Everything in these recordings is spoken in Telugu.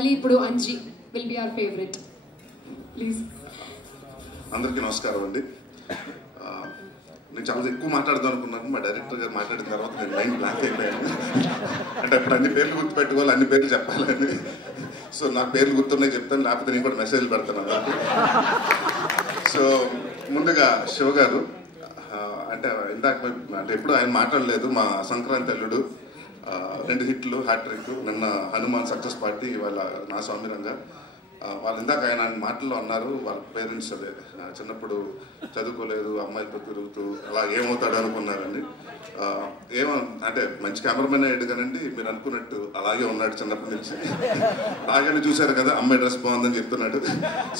మళ్ళీ ఇప్పుడు Anji will be our favourite. Please. అందరికీ నమస్కారం అండి. నేను చాలా ఎక్కువ మాట్లాడదాం అనుకున్నాను. మా డైరెక్టర్ గారు మాట్లాడిన తర్వాత నేను మైండ్ బ్లాంక్ అయిపోయాను. అంటే ఇప్పుడు అన్ని పేర్లు గుర్తుపెట్టుకోవాలి, అన్ని పేర్లు చెప్పాలని. సో నాకు పేర్లు గుర్తున్నాయి చెప్తాను, లేకపోతే నేను కూడా మెసేజ్లు పెడతాను అందరికి. సో ముందుగా శివ గారు, అంటే ఇందాక అంటే ఎప్పుడు ఆయన మాట్లాడలేదు. మా సంక్రాంతి అల్లుడు 2 హిట్లు, హ్యాట్రిక్. నిన్న హనుమాన్ సక్సెస్ పార్టీ, వాళ్ళ నా స్వామిరంగా. వాళ్ళు ఇందాక ఆయన మాటల్లో అన్నారు, వాళ్ళ పేరెంట్స్ అదే చిన్నప్పుడు చదువుకోలేదు, అమ్మాయితో తిరుగుతూ అలా ఏమవుతాడు అనుకున్నారండి. అంటే మంచి కెమెరామెన్ అయ్యాడు కానండి, మీరు అనుకున్నట్టు అలాగే ఉన్నాడు చిన్నప్పటి నుంచి. అలాగనే చూశారు కదా, అమ్మాయి డ్రెస్ బాగుందని చెప్తున్నాడు.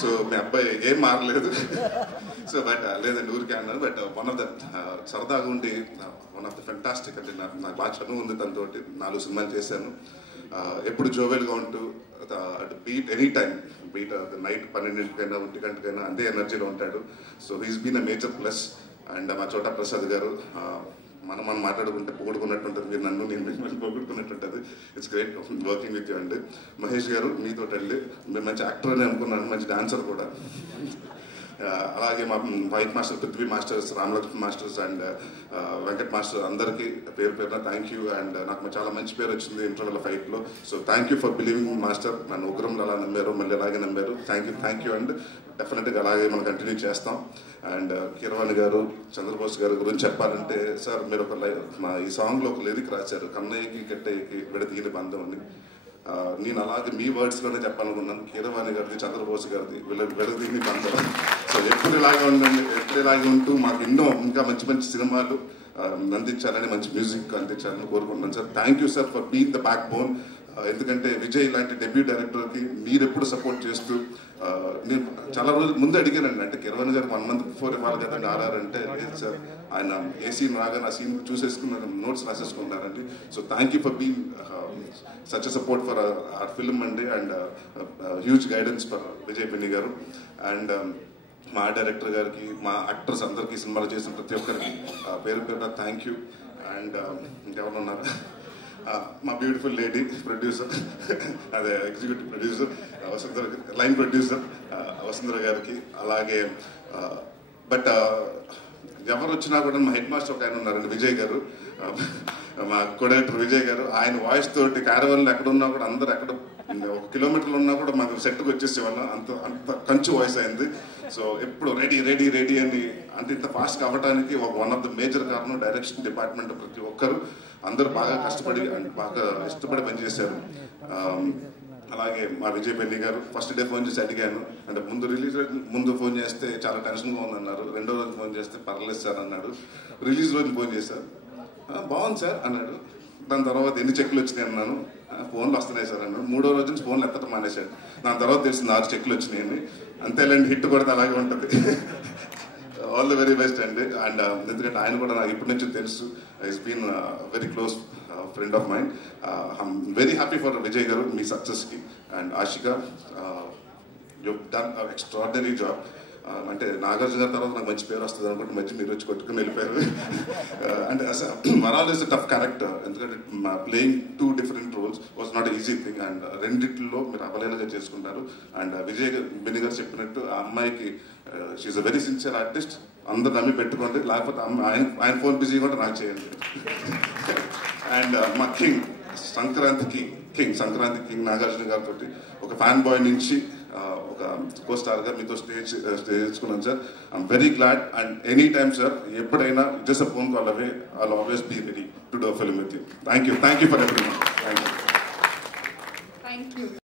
సో మీ అబ్బాయి ఏం మారలేదు. సో బట్ లేదండి, ఊరికే అన్నారు. బట్ వన్ ఆఫ్ ద సరదాగా ఉండి వన్ ఆఫ్ ద ఫెంటాస్టిక్. అంటే నాకు బాగా చదువు ఉంది తనతోటి, 4 సినిమాలు చేశాను. ఎప్పుడు జోవెల్గా ఉంటూ be it any time, be it night 12 1 అంతే ఎనర్జీలో ఉంటాడు. So he's been a major plus. And మా చోటా ప్రసాద్ గారు, మనం మాట్లాడుకుంటే పొగుడుకున్నట్టు ఉంటుంది, మీరు నన్ను నేను పొగుడుకున్నట్టు ఉంటుంది. It's great working with you అండి. మహేష్ గారు, మీతో అండి, మీరు మంచి యాక్టర్ అని అనుకున్నాను, మంచి డాన్సర్ కూడా. అలాగే మా white master, Prithvi masters, Ramalakshmi masters and Venkat master అందరికీ పేరు పేరున థ్యాంక్ యూ. అండ్ నాకు చాలా మంచి పేరు వచ్చింది ఇంటర్వెల్ ఫైట్లో. So thank you for believing master. నన్ను ఉగ్రంలో అలా నమ్మారు, మళ్ళీ అలాగే నమ్మారు. Thank you. అండ్ డెఫినెట్గా అలాగే మనం కంటిన్యూ చేస్తాం. అండ్ కీరవాణి గారు, చంద్రబోస్ గారి గురించి చెప్పాలంటే, సార్ మీరు మా ఈ సాంగ్లో ఒక లిరిక్ రాశారు, కన్నయ్యకి గట్టయ్యకి విడదీయని బంధం అని. నేను అలాగే మీ వర్డ్స్లోనే చెప్పాలనుకున్నాను, కీరవాణి గారిది, చంద్రబోస్ గారిది విడదీయని బంధం. సో ఎప్పుడు ఇలాగే ఉండండి, ఎప్పుడు ఇలాగే ఉంటూ మాకు ఎన్నో ఇంకా మంచి మంచి సినిమాలు అందించాలని, మంచి మ్యూజిక్ అందించాలని కోరుకుంటున్నాను sir. Thank you sir for being the back bone. ఎందుకంటే విజయ్ లాంటి డెబ్యూ డైరెక్టర్కి మీరు ఎప్పుడు సపోర్ట్ చేస్తూ, నేను చాలా రోజులు ముందు అడిగానండి, అంటే కీరవాణి గారు 1 month బిఫోర్ ఇవ్వాలి కదండి ఆర్ఆర్ అంటే, లేదు సార్ ఆయన ఏ సీన్ రాగానే ఆ సీన్ చూసేసుకున్న నోట్స్ రాసేసుకున్నారండి. So thank you for being such a support for our film అండి. And huge guidance for Vijay Penni garu. And మా డైరెక్టర్ గారికి, మా యాక్టర్స్ అందరికీ, సినిమాలు చేసిన ప్రతి ఒక్కరికి పేరు పేరున థ్యాంక్ యూ. అండ్ ఇంకెవరున్నారు, మా బ్యూటిఫుల్ లేడీ ప్రొడ్యూసర్, అదే executive producer Vasundhara, line producer Vasundhara గారికి. అలాగే బట్ ఎవరు వచ్చినా కూడా మా హెడ్ మాస్టర్ ఒక ఆయన ఉన్నారండి, విజయ్ గారు, మా కోడైరెక్టర్ విజయ్ గారు. ఆయన వాయిస్ తోటి క్యారవన్లో ఎక్కడ ఉన్నా కూడా, అందరు ఎక్కడ 1 kilometer ఉన్నా కూడా మాకు సెట్కి వచ్చేసేవాళ్ళం, అంత కంచు వాయిస్ అయింది. సో ఎప్పుడు రెడీ రెడీ రెడీ అని, అంటే ఇంత ఫాస్ట్గా అవ్వడానికి వన్ ఆఫ్ ద మేజర్ కారణం డైరెక్షన్ డిపార్ట్మెంట్. ప్రతి ఒక్కరు అందరూ బాగా కష్టపడి, బాగా ఇష్టపడి పనిచేశారు. అలాగే మా విజయ్ పెన్ని గారు, ఫస్ట్ డే ఫోన్ చేసి అడిగాను, అంటే ముందు ఫోన్ చేస్తే చాలా టెన్షన్గా ఉందన్నారు. 2వ రోజు ఫోన్ చేస్తే పర్లేదు సార్ అన్నాడు. రిలీజ్ రోజు ఫోన్ చేశారు, బాగుంది సార్ అన్నాడు. దాని తర్వాత ఎన్ని చెక్లు వచ్చినాయి అన్నాను, ఫోన్లు వస్తున్నాయి సార్ అన్నాడు. 3వ రోజు నుంచి ఫోన్లు ఎత్తడం మానేశాడు. దాని తర్వాత తెలిసింది 6 చెక్లు వచ్చినాయని. అంతేలేండి, హిట్ కొడితే అలాగే ఉంటుంది. ఆల్ ద వెరీ బెస్ట్ అండి. అండ్ ఎందుకంటే ఆయన కూడా నాకు ఇప్పటి నుంచి తెలుసు, is been very close friend of mine. I'm very happy for Vijay garu, మీ సక్సెస్కి. And Ashika, you done extraordinary job. అంటే నాగార్జున గారి తర్వాత నాకు మంచి పేరు వస్తుంది అనుకుంటే మధ్య మీరు వచ్చి కొట్టుకుని వెళ్ళిపోయారు. అంటే వరాల్ ఇస్ అ టఫ్ క్యారెక్టర్, ఎందుకంటే playing 2 different roles was not easy thing. And రెండిట్లో మీరు అవలేలుగా చేసుకుంటారు. అండ్ విజయ్ బెన్ని గారు చెప్పినట్టు, ఆ అమ్మాయికి she's a very sincere artist, అందరు నమ్మి పెట్టుకోండి, లేకపోతే ఆయన ఫోన్ బిజీగా ఉంటే నాకు చేయండి. అండ్ మా సంక్రాంతి కింగ్ నాగార్జున గారితో ఒక ఫ్యాన్ బాయ్ నుంచి ఒక కో స్టార్గా మీతో స్టేజ్ తెచ్చుకున్నాను sir. I'm very glad. And any time sir, ఎప్పుడైనా just a phone call away, I'll always be ready to do a film with you. Thank you for everything. Thank you.